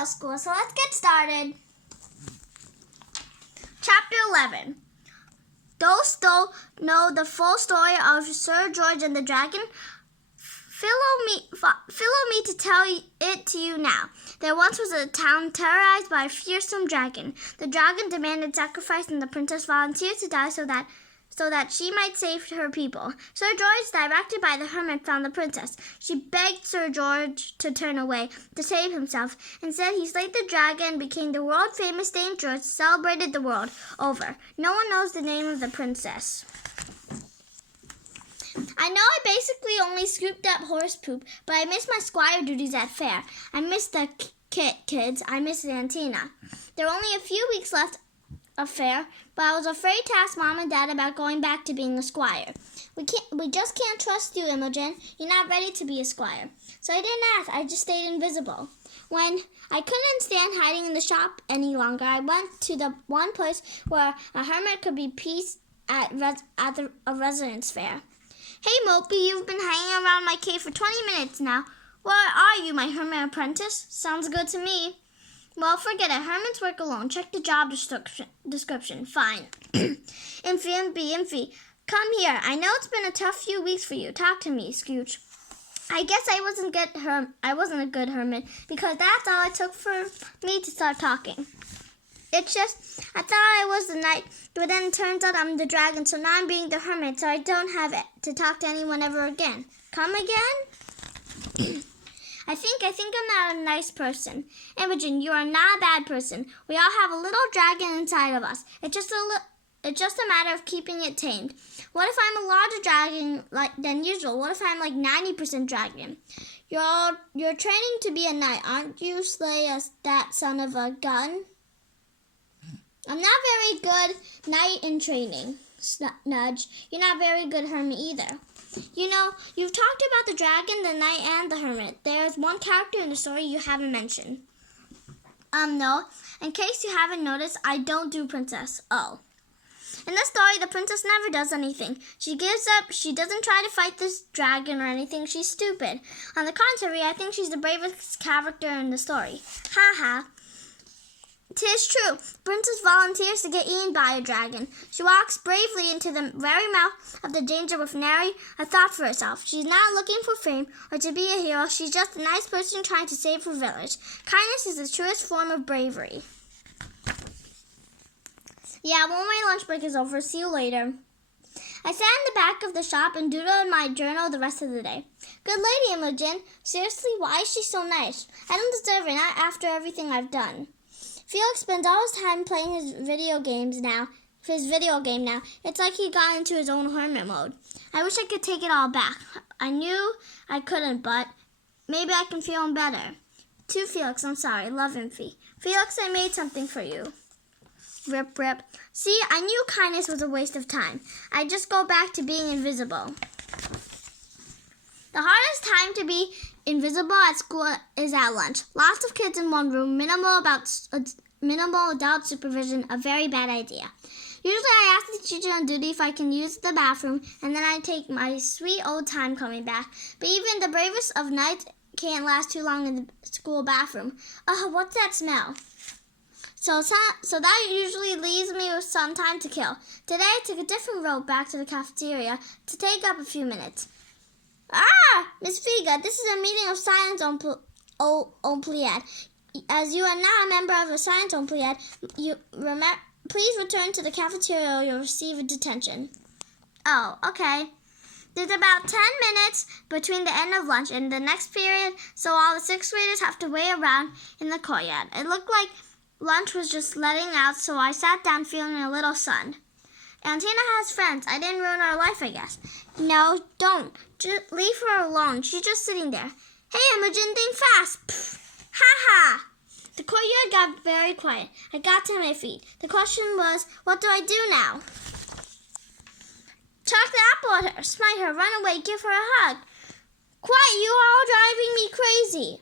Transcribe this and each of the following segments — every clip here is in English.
middle school, so let's get started. Chapter 11. Those don't know the full story of Sir George and the Dragon, follow me to tell it to you now. There once was a town terrorized by a fearsome dragon. The dragon demanded sacrifice, and the princess volunteered to die so that she might save her people. Sir George, directed by the hermit, found the princess. She begged Sir George to turn away, to save himself. Instead, he slayed the dragon and became the world-famous Dame George, celebrated the world over. No one knows the name of the princess. I know I basically only scooped up horse poop, but I miss my squire duties at Faire. I miss the kids. I miss the antenna. There are only a few weeks left of Faire, but I was afraid to ask Mom and Dad about going back to being a squire. We just can't trust you, Imogen. You're not ready to be a squire. So I didn't ask. I just stayed invisible. When I couldn't stand hiding in the shop any longer, I went to the one place where a hermit could be peace at a residence fair. Hey, Mopey, you've been hanging around my cave for 20 minutes now. Where are you, my hermit apprentice? Sounds good to me. Well, forget it. Hermits work alone. Check the job description. Fine. Imphy, come here. I know it's been a tough few weeks for you. Talk to me, Scooch. I guess I wasn't a good hermit because that's all it took for me to start talking. It's just, I thought I was the knight, but then it turns out I'm the dragon, so now I'm being the hermit, so I don't have it to talk to anyone ever again. Come again? I think I'm not a nice person. Imogen, you are not a bad person. We all have a little dragon inside of us. It's just a matter of keeping it tamed. What if I'm a larger dragon than usual? What if I'm like 90% dragon? You're training to be a knight, aren't you, that son of a gun? I'm not very good knight in training, Nudge. You're not very good hermit either. You know, you've talked about the dragon, the knight, and the hermit. There's one character in the story you haven't mentioned. No. In case you haven't noticed, I don't do princess. Oh. In this story, the princess never does anything. She gives up. She doesn't try to fight this dragon or anything. She's stupid. On the contrary, I think she's the bravest character in the story. Ha ha. 'Tis true. The princess volunteers to get eaten by a dragon. She walks bravely into the very mouth of the danger with nary a thought for herself. She's not looking for fame or to be a hero. She's just a nice person trying to save her village. Kindness is the truest form of bravery. Yeah, when my lunch break is over, see you later. I sat in the back of the shop and doodled in my journal the rest of the day. Good lady, Imogen. Seriously, why is she so nice? I don't deserve it, not after everything I've done. Felix spends all his time playing his video game now. It's like he got into his own hermit mode. I wish I could take it all back. I knew I couldn't, but maybe I can feel him better. To Felix, I'm sorry. Love him, Felix, I made something for you. Rip, rip. See, I knew kindness was a waste of time. I just go back to being invisible. The hardest time to be invisible at school is at lunch. Lots of kids in one room, minimal adult supervision, a very bad idea. Usually I ask the teacher on duty if I can use the bathroom, and then I take my sweet old time coming back. But even the bravest of knights can't last too long in the school bathroom. Ugh, what's that smell? So that usually leaves me with some time to kill. Today I took a different route back to the cafeteria to take up a few minutes. Ah, Miss Figa, this is a meeting of Science Olympiad. As you are not a member of the Science Olympiad, please return to the cafeteria or you'll receive a detention. Oh, okay. There's about 10 minutes between the end of lunch and the next period, so all the 6th graders have to wait around in the courtyard. It looked like lunch was just letting out, so I sat down feeling a little sunned. Antina has friends. I didn't ruin her life, I guess. No, don't. Just leave her alone. She's just sitting there. Hey, Imogen, think fast. Pfft. Ha ha. The courtyard got very quiet. I got to my feet. The question was, what do I do now? Chuck the apple at her, smite her, run away, give her a hug. Quiet, you are all driving me crazy.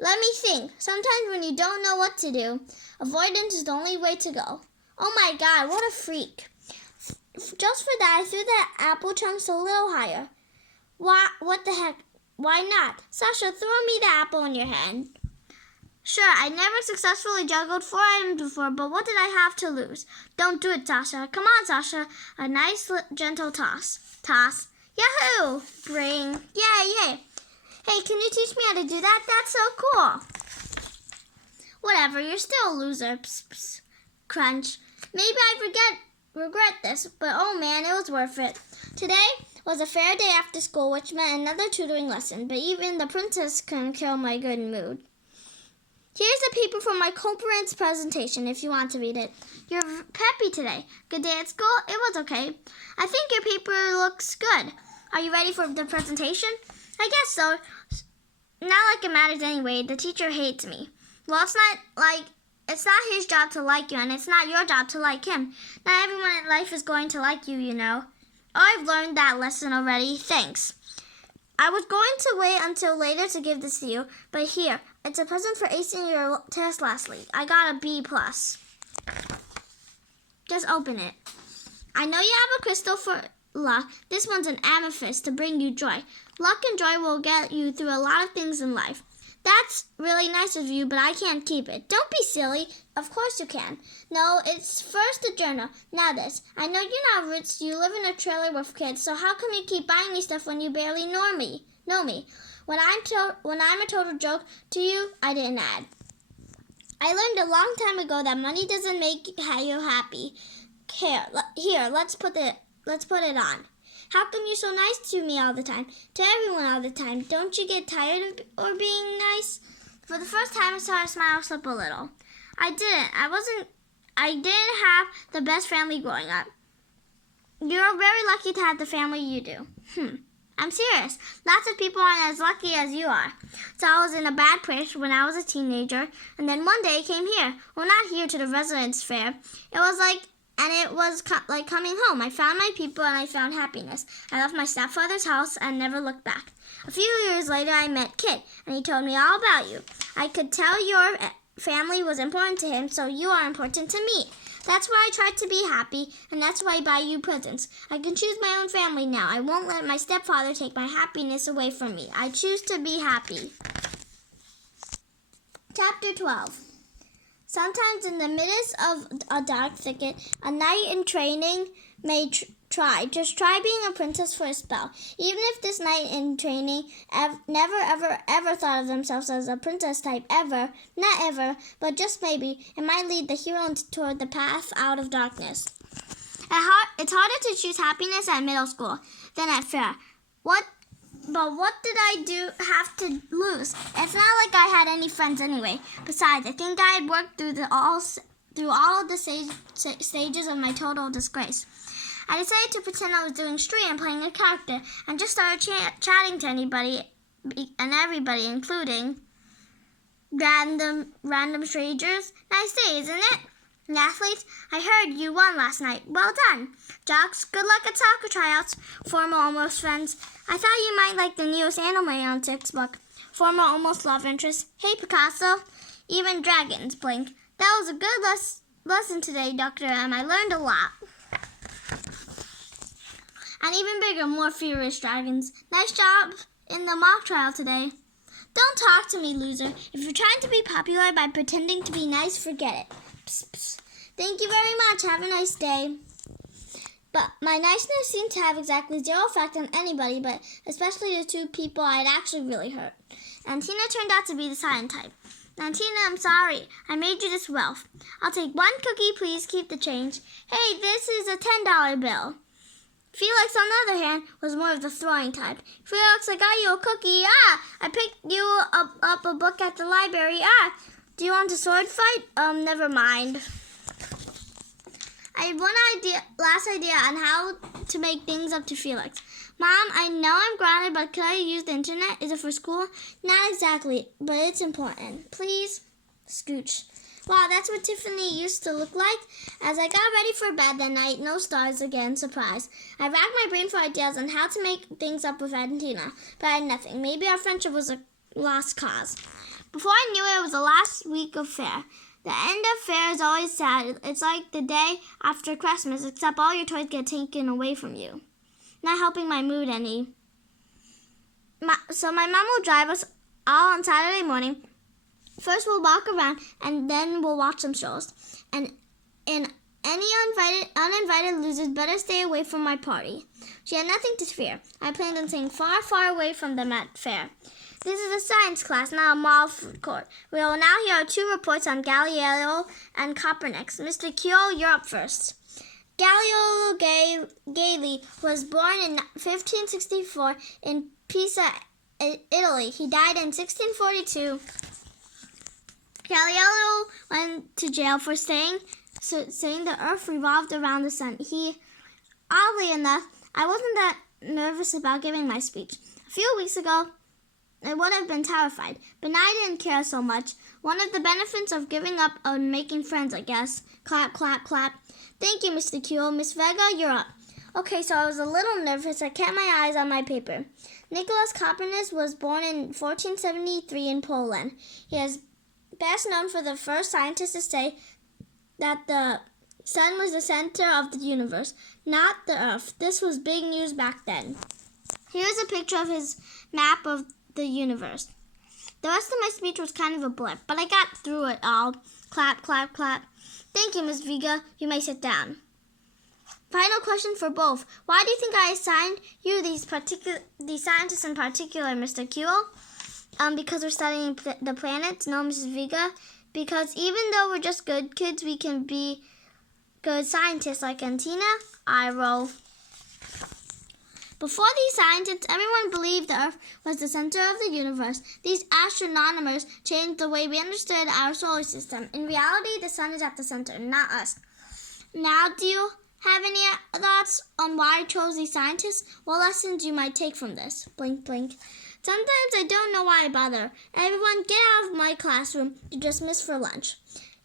Let me think. Sometimes when you don't know what to do, avoidance is the only way to go. Oh my God, what a freak. Just for that, I threw the apple chunks a little higher. What the heck? Why not? Sasha, throw me the apple in your hand. Sure, I never successfully juggled 4 items before, but what did I have to lose? Don't do it, Sasha. Come on, Sasha. A nice, gentle toss. Toss. Yahoo! Bring. Yay, yay. Hey, can you teach me how to do that? That's so cool. Whatever, you're still a loser. Psst, psst. Crunch. Maybe I regret this, but oh man, it was worth it. Today was a fair day after school, which meant another tutoring lesson, but even the princess couldn't kill my good mood. Here's a paper for my conference presentation if you want to read it. You're peppy today. Good day at school? It was okay. I think your paper looks good. Are you ready for the presentation? I guess so. Not like it matters anyway. The teacher hates me. Well, it's not his job to like you, and it's not your job to like him. Not everyone in life is going to like you, you know. Oh, I've learned that lesson already. Thanks. I was going to wait until later to give this to you, but here, it's a present for acing your test last week. I got a B+. Just open it. I know you have a crystal for luck. This one's an amethyst to bring you joy. Luck and joy will get you through a lot of things in life. That's really nice of you, but I can't keep it. Don't be silly. Of course you can. No, it's first a journal. Now this. I know you're not rich. You live in a trailer with kids, so how come you keep buying me stuff when you barely know me? When I'm a total joke to you, I didn't add. I learned a long time ago that money doesn't make you happy. Here, let's put it on. How come you're so nice to me all the time? To everyone all the time. Don't you get tired of being nice? For the first time, I saw her smile slip a little. I didn't have the best family growing up. You're very lucky to have the family you do. I'm serious. Lots of people aren't as lucky as you are. So I was in a bad place when I was a teenager, and then one day I came here. Well, not here to the residence fair. It was like coming home. I found my people and I found happiness. I left my stepfather's house and never looked back. A few years later, I met Kit, and he told me all about you. I could tell your family was important to him, so you are important to me. That's why I try to be happy, and that's why I buy you presents. I can choose my own family now. I won't let my stepfather take my happiness away from me. I choose to be happy. Chapter 12. Sometimes in the midst of a dark thicket, a knight in training may try. Just try being a princess for a spell. Even if this knight in training never, ever thought of themselves as a princess type ever, not ever, but just maybe, it might lead the hero toward the path out of darkness. It's harder to choose happiness at middle school than at Faire. But what did I have to lose? It's not like I had any friends anyway. Besides, I think I had worked through all of the stages of my total disgrace. I decided to pretend I was doing street and playing a character, and just started chatting to anybody and everybody, including random strangers. Nice day, isn't it? And athletes, I heard you won last night. Well done. Jocks, good luck at soccer tryouts. Former almost friends. I thought you might like the newest anime on textbook. Former almost love interest. Hey, Picasso. Even dragons blink. That was a good lesson today, Dr. M. I learned a lot. And even bigger, more furious dragons. Nice job in the mock trial today. Don't talk to me, loser. If you're trying to be popular by pretending to be nice, forget it. Psst, psst. Thank you very much. Have a nice day. But my niceness seemed to have exactly zero effect on anybody, but especially the two people I'd actually really hurt. And Tina turned out to be the silent type. Now, Tina, I'm sorry. I made you this wealth. I'll take one cookie, please. Keep the change. Hey, this is a $10 bill. Felix, on the other hand, was more of the throwing type. Felix, I got you a cookie. I picked you up a book at the library. Do you want a sword fight? Never mind. I had one last idea on how to make things up to Felix. Mom, I know I'm grounded, but could I use the internet? Is it for school? Not exactly, but it's important. Please? Scooch. Wow, that's what Tiffany used to look like. As I got ready for bed that night, no stars again, surprise. I racked my brain for ideas on how to make things up with Ed and Tina, but I had nothing. Maybe our friendship was a lost cause. Before I knew it was the last week of Faire. The end of Faire is always sad. It's like the day after Christmas, except all your toys get taken away from you. Not helping my mood any. So my mom will drive us all on Saturday morning First, we'll walk around, and then we'll watch some shows. And any uninvited losers better stay away from my party. She had nothing to fear. I planned on staying far, far away from them at Faire. This is a science class, not a mall food court. We will now hear our 2 reports on Galileo and Copernicus. Mr. Kyo, you're up first. Galileo Galilei was born in 1564 in Pisa, Italy. He died in 1642. Galileo went to jail for saying the earth revolved around the sun. Oddly enough, I wasn't that nervous about giving my speech. A few weeks ago, I would have been terrified, but now I didn't care so much. One of the benefits of giving up on making friends, I guess. Clap, clap, clap. Thank you, Mr. Q. Miss Vega, you're up. Okay, so I was a little nervous. I kept my eyes on my paper. Nicholas Copernicus was born in 1473 in Poland. He is best known for the first scientist to say that the sun was the center of the universe, not the earth. This was big news back then. Here's a picture of his map of the universe. The rest of my speech was kind of a blip, but I got through it all. Clap, clap, clap. Thank you, Miss Vega. You may sit down. Final question for both. Why do you think I assigned you these scientists in particular, Mr. Kuo? Because we're studying the planets. No, Mrs. Vega. Because even though we're just good kids, we can be good scientists like Antina. I roll. Before these scientists, everyone believed the Earth was the center of the universe. These astronomers changed the way we understood our solar system. In reality, the sun is at the center, not us. Now, do you have any thoughts on why I chose these scientists? What lessons you might take from this? Blink, blink. Sometimes I don't know why I bother. Everyone, get out of my classroom. You're dismissed for lunch.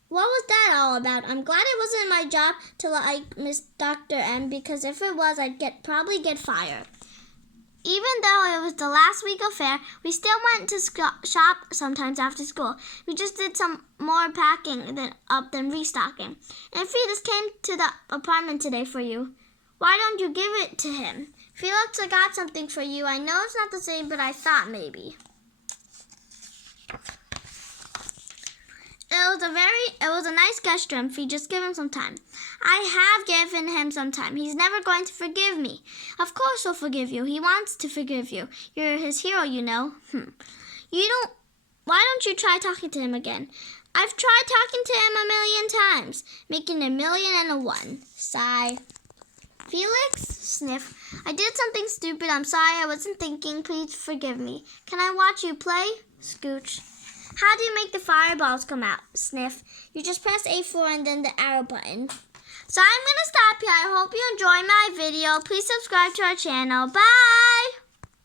What was that all about? I'm glad it wasn't my job to like Miss Dr. M, because if it was, I'd probably get fired. Even though it was the last week of Faire, we still went to shop sometimes after school. We just did some more packing than restocking. And Felix came to the apartment today for you. Why don't you give it to him? Felix, I got something for you. I know it's not the same, but I thought maybe. It was a nice gesture, and Fee, just give him some time. I have given him some time. He's never going to forgive me. Of course he'll forgive you. He wants to forgive you. You're his hero, you know. Why don't you try talking to him again? I've tried talking to him 1,000,000 times, making 1,000,001. Sigh. Felix? Sniff. I did something stupid. I'm sorry. I wasn't thinking. Please forgive me. Can I watch you play? Scooch. How do you make the fireballs come out? Sniff. You just press A4 and then the arrow button. So I'm going to stop here. I hope you enjoyed my video. Please subscribe to our channel. Bye!